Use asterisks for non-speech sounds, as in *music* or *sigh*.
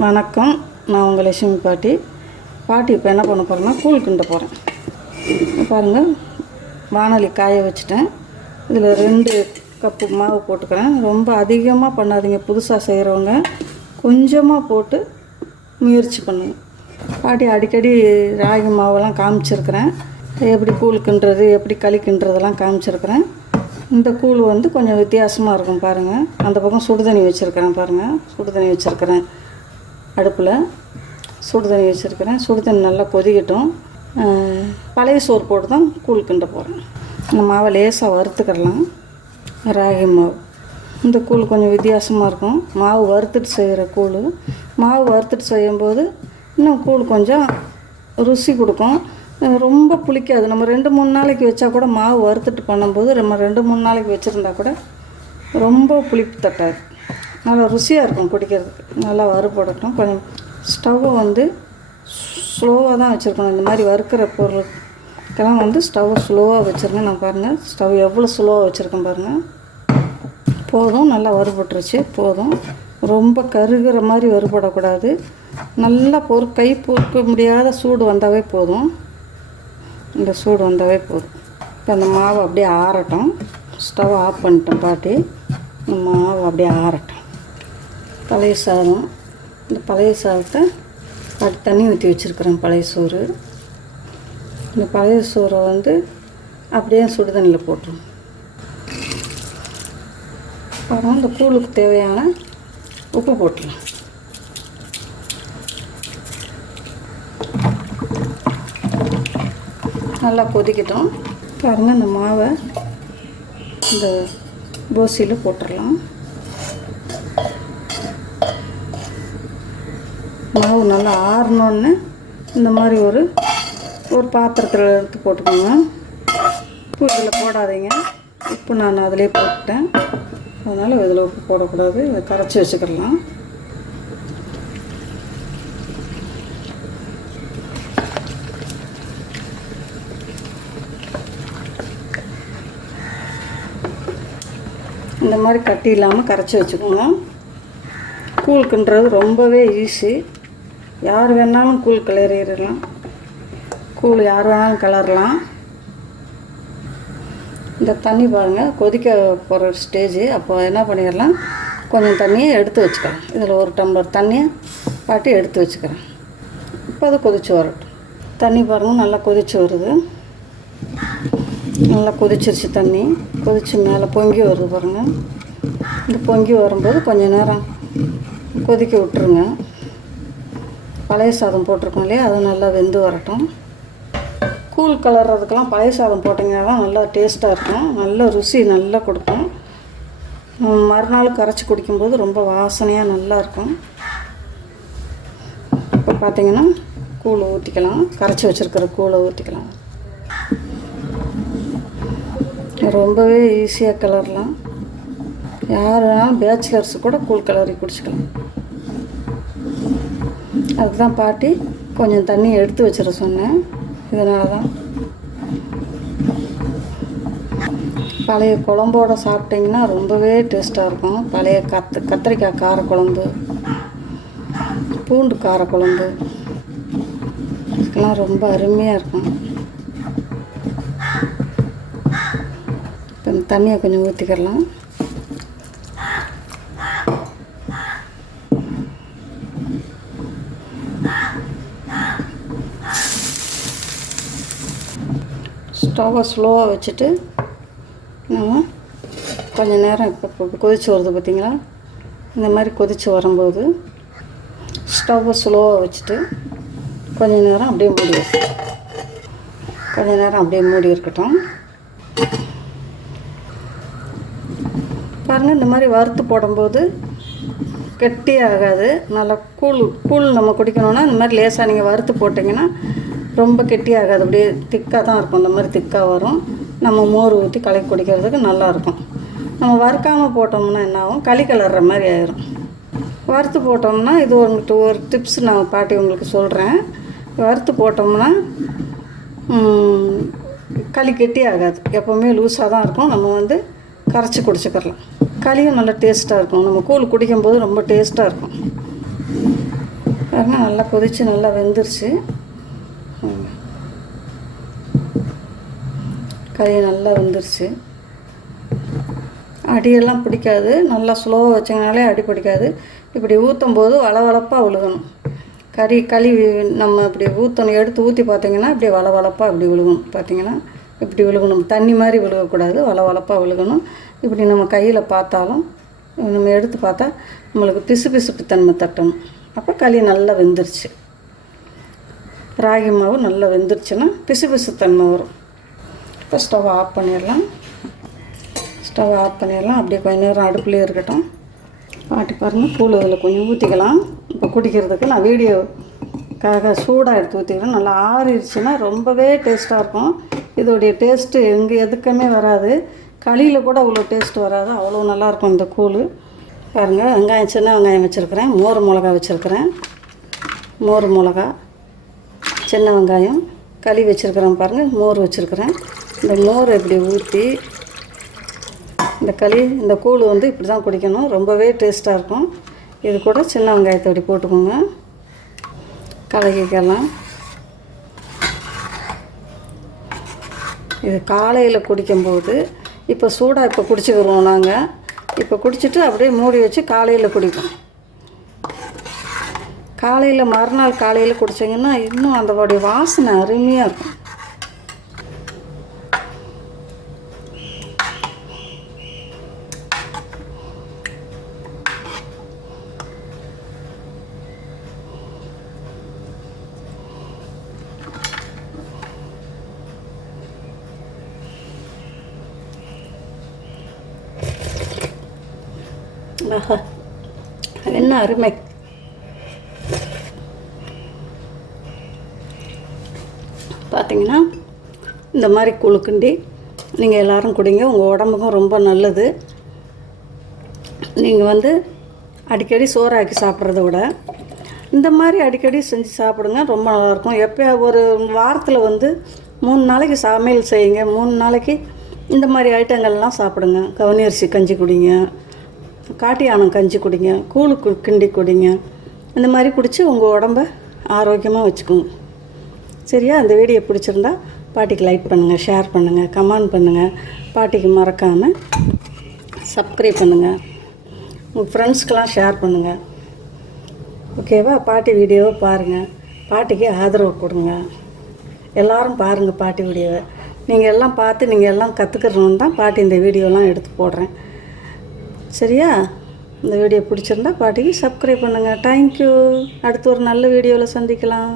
வணக்கம். நான் உங்கள் லட்சுமி பாட்டி. பாட்டி இப்போ என்ன பண்ண போகிறேன்னா கூழ் கிண்ட போகிறேன் பாருங்கள் வானொலி காய வச்சுட்டேன். இதில் ரெண்டு கப்பு மாவு போட்டுக்கிறேன். ரொம்ப அதிகமாக பண்ணாதீங்க புதுசாக செய்கிறவங்க கொஞ்சமாக போட்டு முயற்சி பண்ணுங்க. பாட்டி அடிக்கடி ராகி மாவெல்லாம் காமிச்சிருக்கிறேன். எப்படி கூழ் கிண்டுறது எப்படி களி கிண்டுறதெல்லாம் காமிச்சிருக்கிறேன். இந்த கூழ் வந்து கொஞ்சம் வித்தியாசமாக இருக்கும் பாருங்கள் அந்த பக்கம் சுடுதண்ணி வச்சுருக்கிறேன் பாருங்கள் சுடுதண்ணி வச்சுருக்கிறேன். அடுப்பில் சுடு தண்ணி வச்சுருக்கிறேன். சுடு தண்ணி நல்லா கொதிக்கட்டும். பழைய சோறு போட்டு தான் கூழ் கிண்ட போகிறேன் இந்த மாவை லேசாக வறுத்துக்கிடலாம். ராகி மாவு. இந்த கூழ் கொஞ்சம் வித்தியாசமாக இருக்கும். மாவு வறுத்துட்டு செய்கிற கூழ். மாவு வறுத்துட்டு செய்யும்போது இன்னும் கூழ் கொஞ்சம் ருசி கொடுக்கும். ரொம்ப புளிக்காது. நம்ம ரெண்டு மூணு நாளைக்கு வச்சா கூட மாவு வறுத்துட்டு பண்ணும்போது நம்ம ரெண்டு மூணு நாளைக்கு வச்சுருந்தா கூட ரொம்ப புளிப்பு தட்டாது. நல்லா ருசியாக இருக்கும் குடிக்கிறதுக்கு நல்லா வறுபடட்டும். கொஞ்சம் ஸ்டவ்வை வந்து ஸ்லோவாக தான் வச்சுருக்கணும். இந்த மாதிரி வறுக்கிற பொருளுக்கெல்லாம் வந்து ஸ்டவ் ஸ்லோவாக வச்சுருங்க. நான் பாருங்கள் ஸ்டவ் எவ்வளோ ஸ்லோவாக வச்சுருக்கேன் பாருங்கள் போதும் நல்லா வறுபட்டுருச்சு. போதும். ரொம்ப கருகிற மாதிரி வறுபடக்கூடாது. நல்லா பொறு கை பொறுக்க முடியாத சூடு வந்தாவே போதும். இந்த சூடு வந்தாவே போதும். இப்போ அந்த மாவு அப்படியே ஆறட்டும். ஸ்டவ் ஆஃப் பண்ணிட்டேன் பாட்டி. இந்த மாவு அப்படியே ஆறட்டும். பழைய சாதம். இந்த பழைய சாதத்தை அது தண்ணி ஊற்றி வச்சுருக்குறேன் பழைய சோறு. இந்த பழைய சோறை வந்து அப்படியே சுடுதண்ணியில் போட்டுரும் அப்புறம் இந்த கூழுக்கு தேவையான உப்பு போட்டுடலாம் நல்லா கொதிக்கட்டும். பாருங்கள் இந்த மாவை இந்த தோசையில் போட்டுடலாம். மாவு நல்லா ஆறினோன்னு இந்த மாதிரி ஒரு ஒரு பாத்திரத்தில் எடுத்து போட்டுக்கோங்க. உப்பு இதில் போடாதீங்க. உப்பு நான் அதிலே போட்டேன் அதனால் இதில் உப்பு போடக்கூடாது. இதை கரைச்சி வச்சுக்கிடலாம். இந்த மாதிரி கட்டி இல்லாமல் கரைச்சி வச்சுக்கோங்க. கூழ் கிண்டுறது ரொம்பவே ஈஸி. யார் வேணாலும் கூழ் கிளறிடலாம். கூழ் யார் வேணாலும் கிளறலாம். இந்த தண்ணி பாருங்கள் கொதிக்க போகிற ஸ்டேஜு அப்போ என்ன பண்ணிடலாம்? கொஞ்சம் தண்ணியை எடுத்து வச்சுக்கலாம். இதில் ஒரு டம்ளர் தண்ணியை பாட்டி எடுத்து வச்சுக்கிறேன். இப்போ அது கொதிச்சு வரட்டும். தண்ணி பாருங்கள் நல்லா கொதிச்சு வருது. நல்லா கொதிச்சிருச்சு தண்ணி. கொதிச்சு மேலே பொங்கி வருது பாருங்கள் இந்த பொங்கி வரும்போது கொஞ்சம் நேரம் கொதிக்க விட்டுருங்க. பழைய சாதம் போட்டிருக்கோம் இல்லையா? அது நல்லா வெந்து வரட்டும். கூழ் கலர்றதுக்கெல்லாம் பழைய சாதம் போட்டிங்கன்னா தான் நல்லா டேஸ்ட்டாக இருக்கும். நல்ல ருசி நல்லா கொடுக்கும். மறுநாள் கரைச்சி குடிக்கும்போது ரொம்ப வாசனையாக நல்லாயிருக்கும் இப்போ பார்த்தீங்கன்னா கூழ் ஊற்றிக்கலாம் கரைச்சி வச்சுருக்கிற கூழை ஊற்றிக்கலாம் ரொம்பவே ஈஸியாக கலரலாம். யார் வேணாலும் பேச்சுலர்ஸ் கூட கூழ் கலரி குடிச்சிக்கலாம். அதுக்கு தான் பாட்டி கொஞ்சம் தண்ணி எடுத்து வச்சிட சொன்னேன். இதனால தான் பழைய குழம்போட சாப்பிட்டிங்கன்னா ரொம்பவே டேஸ்ட்டாக இருக்கும். பழைய கத்து கத்திரிக்காய் காரக்குழம்பு பூண்டு காரக்குழம்பு. இதுக்கெல்லாம் ரொம்ப அருமையாக இருக்கும். இப்போ தண்ணியை கொஞ்சம் ஊற்றிக்கிடலாம் ஸ்டவ்வை ஸ்லோவாக வச்சுட்டு நம்ம கொஞ்சம் நேரம் இப்போ கொதித்து கொதிச்சு வருது பார்த்திங்களா? இந்த மாதிரி கொதிச்சு வரும்போது ஸ்டவ்வை ஸ்லோவாக வச்சுட்டு கொஞ்ச நேரம் அப்படியே மூடி கொஞ்சம் கொஞ்ச நேரம் அப்படியே மூடி இருக்கட்டும். பாருங்கள் இந்த மாதிரி வறுத்து போடும்போது கெட்டி ஆகாது நல்லா கூழ் கூழ் நம்ம குடிக்கணும்னா இந்த மாதிரி லேசாக நீங்கள் வறுத்து போட்டிங்கன்னா ரொம்ப கெட்டியாகாது. அப்படியே திக்காக தான் இருக்கும். அந்த மாதிரி திக்காக வரும். நம்ம மோர் ஊற்றி கலக்கி குடிக்கிறதுக்கு நல்லாயிருக்கும் நம்ம வறுக்காமல் போட்டோம்னா என்ன ஆகும்? களி கலர்ற மாதிரி ஆயிரும். வறுத்து போட்டோம்னா இது உங்களுக்கு ஒரு டிப்ஸ் நான் பாட்டி உங்களுக்கு சொல்கிறேன் வறுத்து போட்டோம்னா களி கெட்டி ஆகாது எப்போவுமே லூஸாக தான் இருக்கும். நம்ம வந்து கரைச்சி குடிச்சிக்கிறலாம். களியும் நல்லா டேஸ்ட்டாக இருக்கும். நம்ம கூழ் குடிக்கும்போது ரொம்ப டேஸ்ட்டாக இருக்கும். நல்லா கொதித்து நல்லா வெந்துருச்சு. கறி நல்லா வெந்துருச்சு. அடியெல்லாம் பிடிக்காது. நல்லா ஸ்லோவாக வச்சிங்கனாலே அடி பிடிக்காது. இப்படி ஊற்றும் போது வளவளப்பாக விழுகணும். கறி களி நம்ம இப்படி ஊற்றணும் எடுத்து ஊற்றி பார்த்தீங்கன்னா இப்படி வளவளப்பாக இப்படி விழுகணும் பார்த்தீங்கன்னா இப்படி விழுகணும். தண்ணி மாதிரி விழுகக்கூடாது. வளவளப்பாக விழுகணும். இப்படி நம்ம கையில் பார்த்தாலும் நம்ம எடுத்து பார்த்தா நம்மளுக்கு பிசு பிசுப்பு தன்மை தட்டணும். அப்போ களி நல்லா வெந்துருச்சு. ராகி மாவு நல்லா வெந்துருச்சுன்னா பிசு பிசு தன்மை வரும். இப்போ ஸ்டவ் ஆஃப் பண்ணிடலாம். ஸ்டவ் ஆஃப் பண்ணிடலாம். அப்படியே கொஞ்ச நேரம் அடுப்புலேயே இருக்கட்டும். பாட்டி பாருங்கள் கூழ் இதில் கொஞ்சம் ஊற்றிக்கலாம் இப்போ குடிக்கிறதுக்கு நான் வீடியோக்காக சூடாக எடுத்து ஊற்றிக்கிறேன் நல்லா ஆறிடுச்சுன்னா ரொம்பவே டேஸ்ட்டாக இருக்கும். இதோடைய டேஸ்ட்டு எங்கே எதுக்குமே வராது. களியில் கூட அவ்வளோ டேஸ்ட் வராது. அவ்வளோ நல்லாயிருக்கும் இந்த கூழ். பாருங்கள் வெங்காயம் சின்ன வெங்காயம் வச்சுருக்கிறேன். மோர் மிளகா வச்சுருக்கிறேன். மோர் மிளகா சின்ன வெங்காயம். களி வச்சுருக்கிறேன் பாருங்கள் மோர் வச்சுருக்கிறேன். இந்த மோர் இப்படி ஊற்றி இந்த களி இந்த கூழ் வந்து இப்படி தான் குடிக்கணும். ரொம்பவே டேஸ்ட்டாக இருக்கும். இது கூட சின்ன வெங்காயத்தை அப்படி போட்டுக்கோங்க. கலக்கிக்கலாம். இது காலையில் குடிக்கும்போது இப்போ சூடாக இப்போ குடிச்சுக்கிறோம் நாங்கள் இப்போ குடிச்சிட்டு அப்படியே மூடி வச்சு காலையில் குடிப்போம். காலையில் மறுநாள் காலையில் குடிச்சிங்கன்னா இன்னும் அதோடைய வாசனை அருமையாக இருக்கும். *laughs* ஆஹா என்ன அருமை. பார்த்தீங்கன்னா இந்த மாதிரி குழுக்குண்டி நீங்கள் எல்லாரும் குடிங்க உங்கள் உடம்புக்கும் ரொம்ப நல்லது. நீங்கள் வந்து அடிக்கடி சோறாக்கி சாப்பிட்றத விட இந்த மாதிரி அடிக்கடி செஞ்சு சாப்பிடுங்க ரொம்ப நல்லாயிருக்கும். எப்போ ஒரு வாரத்தில் வந்து மூணு நாளைக்கு சமையல் செய்யுங்க மூணு நாளைக்கு இந்த மாதிரி ஐட்டங்கள்லாம் சாப்பிடுங்க. கவுனி அரிசி கஞ்சி குடிங்க. காட்டியானம் கஞ்சி குடிங்க கூழு கு- கிண்டி குடிங்க. இந்த மாதிரி குடித்து உங்கள் உடம்ப ஆரோக்கியமாக வச்சுக்கோங்க. சரியா? அந்த வீடியோ பிடிச்சிருந்தா பாட்டிக்கு லைக் பண்ணுங்கள் ஷேர் பண்ணுங்கள் கமெண்ட் பண்ணுங்கள் பாட்டிக்கு மறக்காமல் சப்ஸ்கிரைப் பண்ணுங்கள் உங்கள் ஃப்ரெண்ட்ஸ்க்கெலாம் ஷேர் பண்ணுங்கள் ஓகேவா பாட்டி வீடியோவை பாருங்கள் பாட்டிக்கு ஆதரவு கொடுங்க. எல்லோரும் பாருங்கள் பாட்டி வீடியோவை நீங்கள் எல்லாம் பார்த்து நீங்கள் எல்லாம் கற்றுக்கிறணுன்னு தான் பாட்டி இந்த வீடியோலாம் எடுத்து போடுறேன். சரியா? இந்த வீடியோ பிடிச்சிருந்தா பாட்டிக்கு சப்ஸ்கிரைப் பண்ணுங்கள் தேங்க்யூ அடுத்து ஒரு நல்ல வீடியோவில் சந்திக்கலாம்.